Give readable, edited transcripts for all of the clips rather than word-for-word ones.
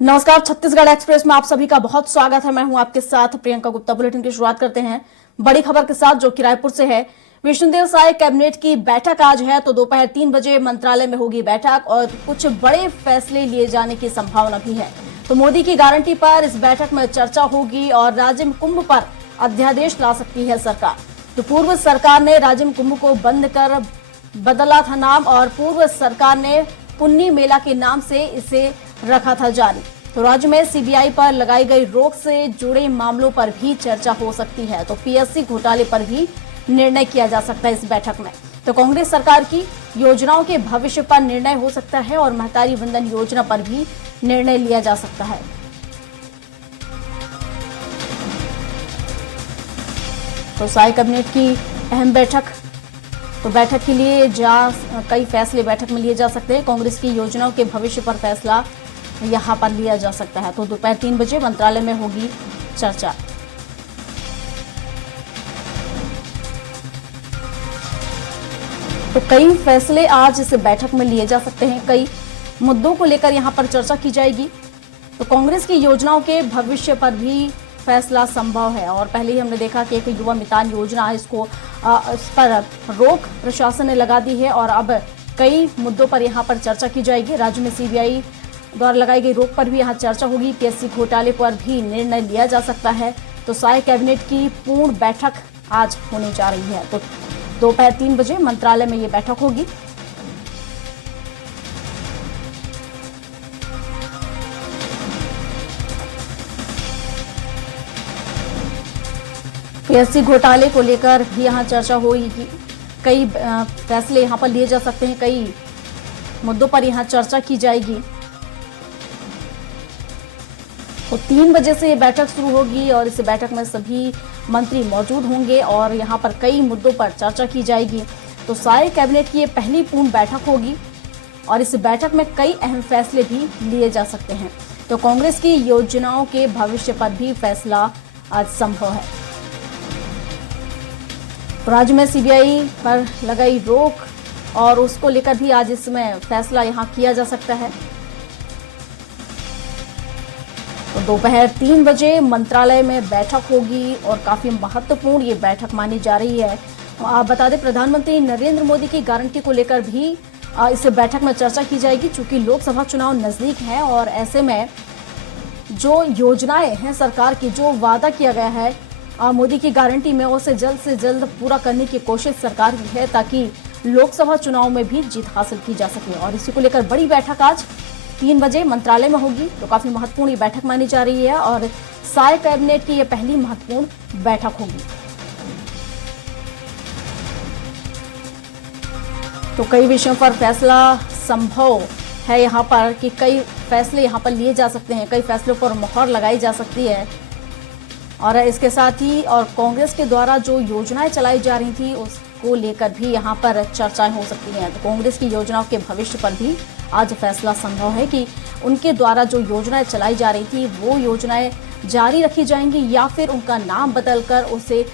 नमस्कार, छत्तीसगढ़ एक्सप्रेस में आप सभी का बहुत स्वागत है। मैं हूं आपके साथ प्रियंका गुप्ता। बुलेटिन की शुरुआत करते हैं बड़ी खबर के साथ, जो कि रायपुर से है। विष्णुदेव साय कैबिनेट की बैठक आज है, तो दोपहर 3 बजे मंत्रालय में होगी बैठक और कुछ बड़े फैसले लिए जाने की संभावना भी है। तो मोदी की गारंटी पर इस बैठक में चर्चा होगी और राजिम कुंभ पर अध्यादेश ला सकती है सरकार। तो पूर्व सरकार ने राजिम कुंभ को बंद कर बदला था नाम और पूर्व सरकार ने पुन्नी मेला के नाम से इसे रखा था जारी। तो राज्य में सीबीआई पर लगाई गई रोक से जुड़े मामलों पर भी चर्चा हो सकती है। तो पीएससी घोटाले पर भी निर्णय किया जा सकता है इस बैठक में। तो कांग्रेस सरकार की योजनाओं के भविष्य पर निर्णय हो सकता है और महतारी वंदन योजना पर भी निर्णय लिया जा सकता है। तो साय कैबिनेट की अहम बैठक, तो बैठक के लिए कई फैसले बैठक में लिए जा सकते हैं। कांग्रेस की योजनाओं के भविष्य पर फैसला यहां पर लिया जा सकता है। तो दोपहर 3 बजे मंत्रालय में होगी चर्चा। तो कई फैसले आज इस बैठक में लिए जा सकते हैं। कई मुद्दों को लेकर यहां पर चर्चा की जाएगी। तो कांग्रेस की योजनाओं के भविष्य पर भी फैसला संभव है। और पहले ही हमने देखा कि एक युवा मितान योजना, इस पर रोक प्रशासन ने लगा दी है और अब कई मुद्दों पर यहां पर चर्चा की जाएगी। राज्य में सीबीआई द्वारा लगाई गई रोक पर भी यहां चर्चा होगी। पीएससी घोटाले पर भी निर्णय लिया जा सकता है। तो साय कैबिनेट की पूर्ण बैठक आज होने जा रही है। तो दोपहर 3 बजे मंत्रालय में ये बैठक होगी। पीएससी घोटाले को लेकर भी यहां चर्चा होगी। कई फैसले यहां पर लिए जा सकते हैं। कई मुद्दों पर यहां चर्चा की जाएगी। तो 3 बजे से ये बैठक शुरू होगी और इस बैठक में सभी मंत्री मौजूद होंगे और यहां पर कई मुद्दों पर चर्चा की जाएगी। तो सारे कैबिनेट की ये पहली पूर्ण बैठक होगी और इस बैठक में कई अहम फैसले भी लिए जा सकते हैं। तो कांग्रेस की योजनाओं के भविष्य पर भी फैसला आज संभव है। तो राज्य में सीबीआई पर लगाई रोक और उसको लेकर भी आज इसमें फैसला यहां किया जा सकता है। तो दोपहर 3 बजे मंत्रालय में बैठक होगी और काफी महत्वपूर्ण ये बैठक मानी जा रही है। आप बता दें, प्रधानमंत्री नरेंद्र मोदी की गारंटी को लेकर भी इस बैठक में चर्चा की जाएगी। चूंकि लोकसभा चुनाव नजदीक है और ऐसे में जो योजनाएं हैं सरकार की, जो वादा किया गया है मोदी की गारंटी में, उसे जल्द से जल्द पूरा करने की कोशिश सरकार की है ताकि लोकसभा चुनाव में भी जीत हासिल की जा सके। और इसी को लेकर बड़ी बैठक आज 3 बजे मंत्रालय में होगी। तो काफी महत्वपूर्ण ये बैठक मानी जा रही है और साय कैबिनेट की ये पहली महत्वपूर्ण बैठक होगी। तो कई विषयों पर फैसला संभव है यहाँ पर कि कई फैसले यहाँ पर लिए जा सकते हैं। कई फैसलों पर मुहर लगाई जा सकती है और इसके साथ ही और कांग्रेस के द्वारा जो योजनाएं चलाई जा रही थी उसको लेकर भी यहाँ पर चर्चाएं हो सकती हैं। तो कांग्रेस की योजनाओं के भविष्य पर भी आज फैसला संभव है कि उनके द्वारा जो योजनाएं चलाई जा रही थी वो योजनाएं जारी रखी जाएंगी या फिर उनका नाम बदलकर उसे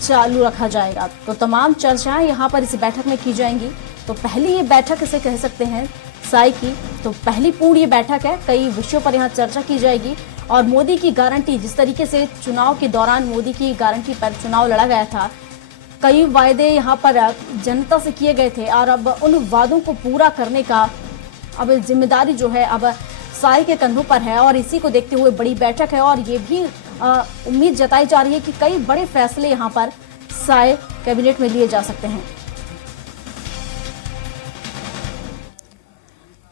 चालू रखा जाएगा। तो तमाम चर्चाएं यहाँ पर इस बैठक में की जाएंगी। तो पहली ये बैठक इसे कह सकते हैं साय की। तो पहली पूर्ण ये बैठक है। कई विषयों पर यहाँ चर्चा की जाएगी और मोदी की गारंटी, जिस तरीके से चुनाव के दौरान मोदी की गारंटी पर चुनाव लड़ा गया था, कई वायदे यहाँ पर जनता से किए गए थे और अब उन वादों को पूरा करने का अब जिम्मेदारी जो है अब साय के कंधों पर है। और इसी को देखते हुए बड़ी बैठक है और ये भी उम्मीद जताई जा रही है कि कई बड़े फैसले यहाँ पर साय कैबिनेट में लिए जा सकते हैं।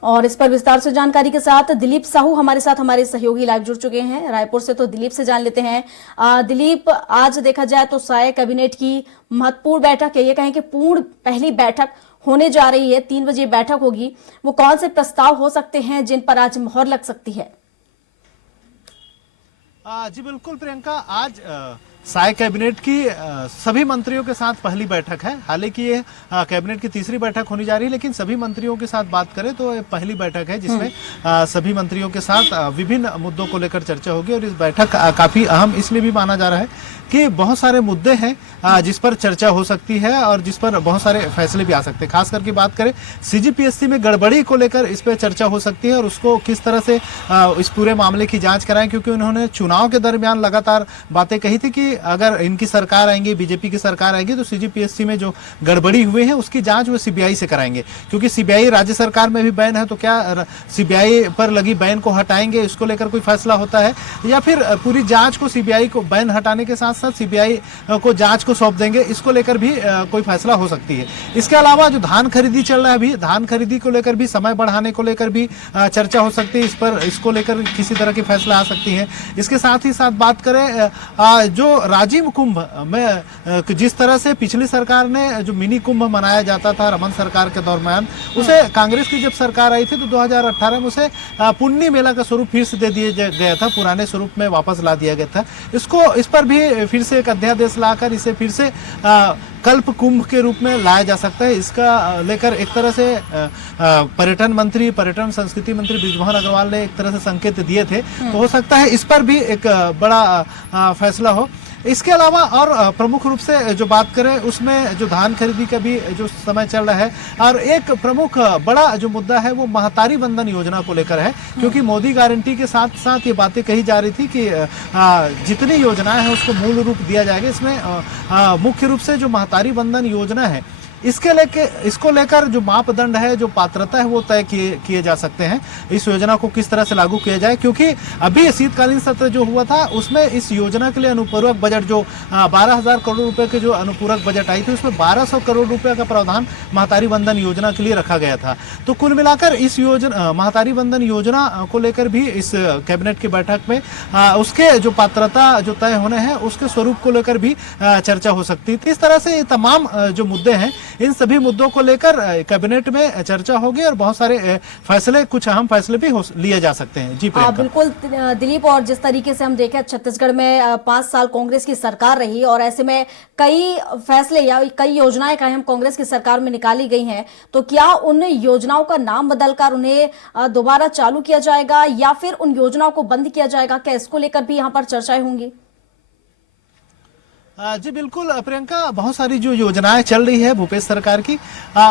और इस पर विस्तार से जानकारी के साथ दिलीप साहू हमारे साथ, हमारे सहयोगी लाइव जुड़ चुके हैं रायपुर से। तो दिलीप से जान लेते हैं। दिलीप, आज देखा जाए तो साय कैबिनेट की महत्वपूर्ण बैठक है, ये कहें कि पूर्ण पहली बैठक होने जा रही है। 3 बजे बैठक होगी। वो कौन से प्रस्ताव हो सकते हैं जिन पर आज मोहर लग सकती है? जी बिल्कुल प्रियंका, आज साय कैबिनेट की सभी मंत्रियों के साथ पहली बैठक है। हालांकि ये कैबिनेट की तीसरी बैठक होने जा रही है, लेकिन सभी मंत्रियों के साथ बात करें तो ये पहली बैठक है जिसमें सभी मंत्रियों के साथ विभिन्न मुद्दों को लेकर चर्चा होगी। और इस बैठक काफी अहम इसलिए भी माना जा रहा है कि बहुत सारे मुद्दे हैं जिस पर चर्चा हो सकती है और जिस पर बहुत सारे फैसले भी आ सकते हैं। खास करके बात करें सीजीपीएससी में गड़बड़ी को लेकर, इस पर चर्चा हो सकती है और उसको किस तरह से इस पूरे मामले की जांच कराएं, क्योंकि उन्होंने चुनाव के दरमियान लगातार बातें कही थी कि अगर इनकी सरकार आएंगी, बीजेपी की सरकार आएगी, तो सीजीपीएससी में जो गड़बड़ी हुई है उसकी जांच वो सीबीआई से कराएंगे। क्योंकि सीबीआई राज्य सरकार में भी बैन है, तो क्या सीबीआई पर लगी बैन को हटाएंगे, इसको लेकर कोई फैसला होता है, या फिर पूरी जांच को सीबीआई को बैन हटाने के साथ साथ सीबीआई को जांच को सौंप देंगे, इसको लेकर भी कोई फैसला हो सकती है। इसके अलावा जो धान खरीदी चल रहा है, अभी धान खरीदी को लेकर भी, समय बढ़ाने को लेकर भी चर्चा हो सकती है। इस पर, इसको लेकर किसी तरह की फैसला आ सकती है। इसके साथ ही साथ बात करें जो राजीव कुंभ में जिस तरह से पिछली सरकार ने जो मिनी कुंभ मनाया जाता था रमन सरकार के दरमियान, उसे कांग्रेस की जब सरकार आई थी तो 2018 में उसे पुण्य मेला का स्वरूप फिर से दे दिया गया था, पुराने स्वरूप में वापस ला दिया गया था। इस पर भी फिर से एक अध्यादेश लाकर इसे फिर से कल्प कुंभ के रूप में लाया जा सकता है। इसका लेकर एक तरह से पर्यटन मंत्री, पर्यटन संस्कृति मंत्री बृजमोहन अग्रवाल ने एक तरह से संकेत दिए थे, तो हो सकता है इस पर भी एक बड़ा फैसला हो। इसके अलावा और प्रमुख रूप से जो बात करें उसमें जो धान खरीदी का भी जो समय चल रहा है, और एक प्रमुख बड़ा जो मुद्दा है वो महतारी वंदन योजना को लेकर है। क्योंकि मोदी गारंटी के साथ साथ ये बातें कही जा रही थी कि जितनी योजनाएं हैं उसको मूल रूप दिया जाएगा। इसमें मुख्य रूप से जो महतारी वंदन योजना है इसको लेकर जो मापदंड है, जो पात्रता है, वो तय किए जा सकते हैं। इस योजना को किस तरह से लागू किया जाए, क्योंकि अभी शीतकालीन सत्र जो हुआ था उसमें इस योजना के लिए अनुपूरक बजट जो 12,000 करोड़ रुपए के जो अनुपूरक बजट आई थी उसमें 1,200 करोड़ रुपए का प्रावधान महतारी वंदन योजना के लिए रखा गया था। तो कुल मिलाकर इस योजना, महतारी वंदन योजना को लेकर भी इस कैबिनेट की बैठक में उसके जो पात्रता जो तय होने हैं उसके स्वरूप को लेकर भी चर्चा हो सकती है। इस तरह से ये तमाम जो मुद्दे हैं, इन सभी मुद्दों को लेकर कैबिनेट में चर्चा होगी और बहुत सारे फैसले, कुछ अहम फैसले भी लिए जा सकते हैं। जी बिल्कुल दिलीप, और जिस तरीके से हम देखें छत्तीसगढ़ में 5 साल कांग्रेस की सरकार रही और ऐसे में कई फैसले या कई योजनाएं कायम कांग्रेस की सरकार में निकाली गई हैं, तो क्या उन योजनाओं का नाम बदलकर उन्हें दोबारा चालू किया जाएगा या फिर उन योजनाओं को बंद किया जाएगा? क्या इसको लेकर भी यहाँ पर चर्चाएं होंगी? जी बिल्कुल प्रियंका, बहुत सारी जो योजनाएं चल रही है भूपेश सरकार की,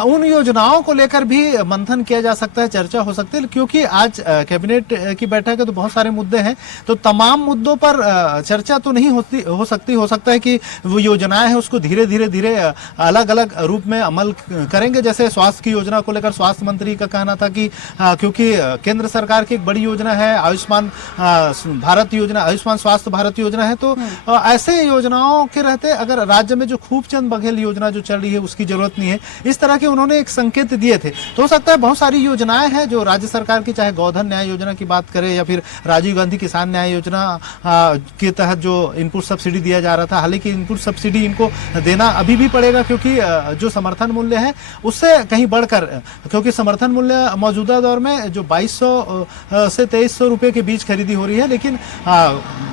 उन योजनाओं को लेकर भी मंथन किया जा सकता है, चर्चा हो सकती है। क्योंकि आज कैबिनेट की बैठक है तो बहुत सारे मुद्दे हैं, तो तमाम मुद्दों पर चर्चा तो नहीं हो सकता है कि वो योजनाएं हैं उसको धीरे अलग अलग रूप में अमल करेंगे। जैसे स्वास्थ्य की योजना को लेकर स्वास्थ्य मंत्री का कहना था कि क्योंकि केंद्र सरकार की एक बड़ी योजना है आयुष्मान भारत योजना, आयुष्मान स्वास्थ्य भारत योजना है, तो ऐसे योजनाओं के रहते अगर राज्य में जो खूब चंद बघेल योजना जो चल रही है उसकी जरूरत नहीं है, इस तरह के उन्होंने एक संकेत दिए थे। तो हो सकता है बहुत सारी योजनाएं हैं जो राज्य सरकार की, चाहे गोधन न्याय योजना की बात करें या फिर राजीव गांधी किसान न्याय योजना के तहत जो इनपुट सब्सिडी दिया जा रहा था, हालांकि इनपुट सब्सिडी इनको देना अभी भी पड़ेगा क्योंकि जो समर्थन मूल्य है उससे कहीं बढ़कर, क्योंकि समर्थन मूल्य मौजूदा दौर में जो 2,200 से 2,300 रुपए के बीच खरीदी हो रही है। लेकिन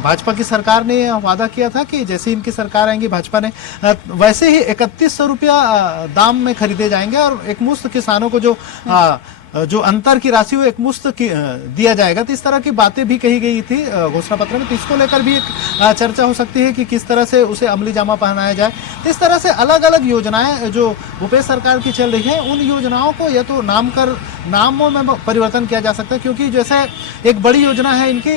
भाजपा की सरकार ने वादा किया था कि जैसे इनकी सरकार आएंगी भाजपा ने, वैसे ही 3,100 रुपया दाम में खरीदे जाएंगे और एक मुश्त किसानों को जो अंतर की राशि वो एक मुश्त दिया जाएगा। तो इस तरह की बातें भी कही गई थी घोषणा पत्र में, तो इसको लेकर भी एक चर्चा हो सकती है कि किस तरह से उसे अमली जामा पहनाया जाए। तो इस तरह से अलग अलग योजनाएं जो भूपेश सरकार की चल रही है, उन योजनाओं को या तो नामों में परिवर्तन किया जा सकता है। क्योंकि जैसे एक बड़ी योजना है इनकी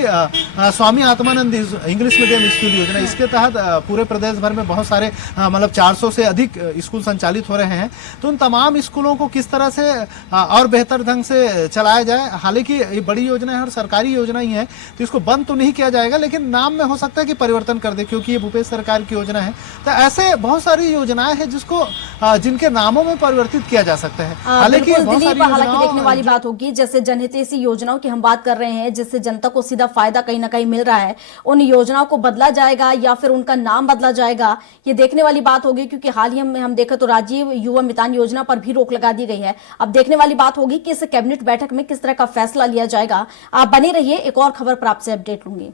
Swami Atmanand English medium school योजना, इसके तहत पूरे प्रदेश भर में बहुत सारे मतलब 400 से अधिक स्कूल संचालित हो रहे हैं। तो उन तमाम स्कूलों को किस तरह से और बेहतर ढंग से चलाया जाए, हालांकि ये बड़ी योजना है और सरकारी योजना ही है, तो इसको बंद तो नहीं किया जाएगा, लेकिन नाम में हो सकता है कि परिवर्तन कर दे क्योंकि ये भूपेश सरकार की योजना है। तो ऐसे बहुत सारी योजनाएं हैं जिनके नामों में परिवर्तित किया जा सकता है। हालांकि देखने वाली बात होगी, जैसे जनहितैषी योजनाओं की हम बात कर रहे हैं जिससे जनता को सीधा फायदा कहीं ना कहीं मिल रहा है, उन योजनाओं को बदला जाएगा या फिर उनका नाम बदला जाएगा, ये देखने वाली बात होगी। क्योंकि हाल ही में हम देखा तो राजीव युवा मितान योजना पर भी रोक लगा दी गई है। अब देखने वाली बात होगी कि इस कैबिनेट बैठक में किस तरह का फैसला लिया जाएगा। आप बने रहिए, एक और खबर पर आपसे अपडेट लूंगी।